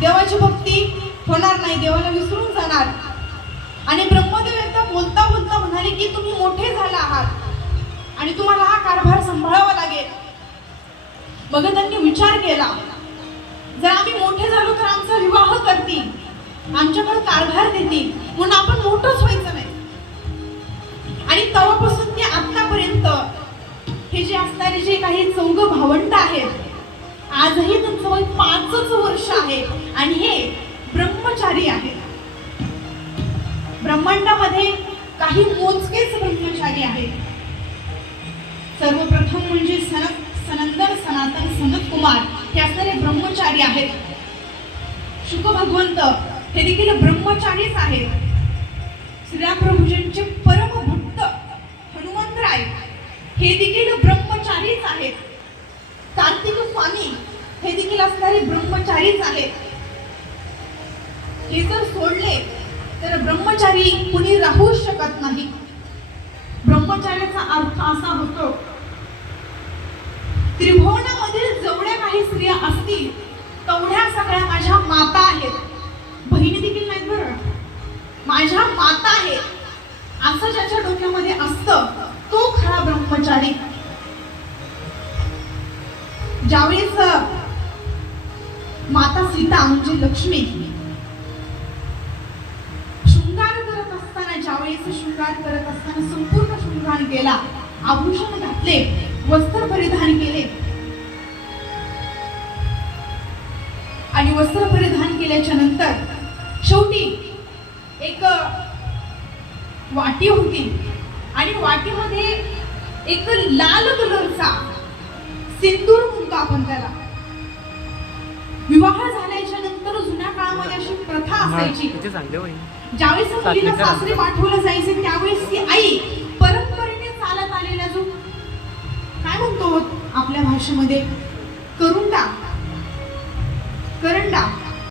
देवाची भक्ती होणार नाही, देवाला विसरून जाणार. आणि ब्रह्मदेव एकदा बोलता बोलता म्हणाले की तुम्ही मोठे झाला आहात आणि तुम्हाला हा कारभार सांभाळावा लागेल. मग त्यांनी विचार केला, जर आम्ही मोठे झालो तर आमचा विवाह करतील, आमच्याकडे कारभार देतील, म्हणून आपण मोठंच व्हायचं नाही. आणि तेव्हापासून ते आतापर्यंत हे जे असणारे जे काही चौघ भावंड आहेत, आजही त्यांचं वय 5च वर्ष आहे आणि हे ब्रह्मचारी आहेत. ब्रह्मांडामध्ये काही मोजकेच ब्रह्मचारी आहेत. सर्वप्रथम म्हणजे सनंदन सनातन सनत कुमार हे असणारे ब्रह्मचारी आहेत. शुक भगवंत हे देखील ब्रह्मचारीच आहेत. श्रीरामप्रभूजींचे परम भक्त हनुमंतराय हे देखील ब्रह्मचारीच आहेत. कार्तिक स्वामी हे देखील असणारे ब्रह्मचारीच आहेत. हे जर सोडले तर ब्रह्मचारी कुणी राहू शकत नाही. ब्रह्मचार्याचा अर्थ असा होतो, त्रिभुवनामधील जेवढ्या काही स्त्रिया असतील तेवढ्या सगळ्या माझ्या माता आहेत. बहिणी देखील नाहीत बरं, माझ्या माता आहेत असं ज्याच्या डोक्यामध्ये असतं तो खरा ब्रह्मचारी. ज्यावेळेस माता सीता म्हणजे लक्ष्मी शृंगार करत असताना, ज्यावेळेस शृंगार करत असताना संपूर्ण शृंगार केला, आभूषण घातले, वस्त्र परिधान केले आणि वस्त्र परिधान केल्याच्या नंतर शेवटी एक वाटी होती आणि वाटीमध्ये एक लाल कलरचा सिंदूर म्हणतो आपण त्याला. विवाह झाल्याच्या नंतर जुन्या काळामध्ये अशी प्रथा असायची, ज्यावेळेस मुलीला सासरी पाठवलं जायचे त्यावेळेस ती आई परंपरेने चालत आलेला जो काय म्हणतो आपल्या भाषेमध्ये करंडा